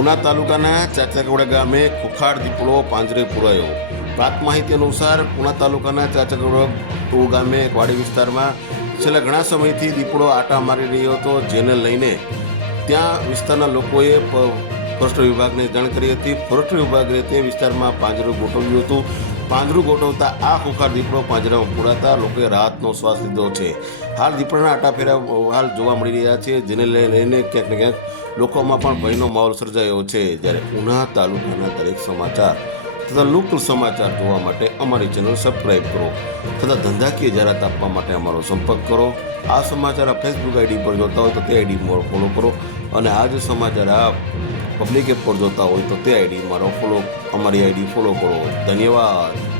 ઉના તાલુકાના ચાચાગોડા ગામે ખુખાર દીપડો પાંજરે પુરાયો। પ્રાપ્ત માહિતી અનુસાર ઉના તાલુકાના ચાચાગોડા ટોળ ગામે એક વાડી વિસ્તારમાં છેલ્લા ઘણા સમયથી દીપડો આટા મારી રહ્યો હતો, જેને લઈને ત્યાં વિસ્તારના લોકોએ ફોરેસ્ટ વિભાગને જાણ કરી હતી। ફોરેસ્ટ વિભાગે તે વિસ્તારમાં પાંજરું ગોઠવ્યું હતું। પાંજરું ગોઠવતા આ ખુખાર દીપડો પાંજરામાં પૂરાતા લોકોએ રાહતનો શ્વાસ લીધો છે। હાલ દીપડાના આટાફેરા હાલ જોવા મળી રહ્યા છે, જેને લઈને ક્યાંક ને ક્યાંક લોકોમાં પણ ભયનો માહોલ સર્જાયો છે। જ્યારે ઉના તાલુકાના દરેક સમાચાર તથા લોકલ સમાચાર જોવા માટે અમારી ચેનલ સબસ્ક્રાઈબ કરો તથા ધંધાકીય જાહેરાત આપવા માટે અમારો સંપર્ક કરો। આ સમાચાર આ ફેસબુક આઈડી પર જોતા હોય તો તે આઈડી ફોલો કરો, અને આ જે સમાચાર આપ પબ્લિક એપ પર જોતા હોય તો તે આઈડી અમારી આઈડી ફોલો કરો। ધન્યવાદ।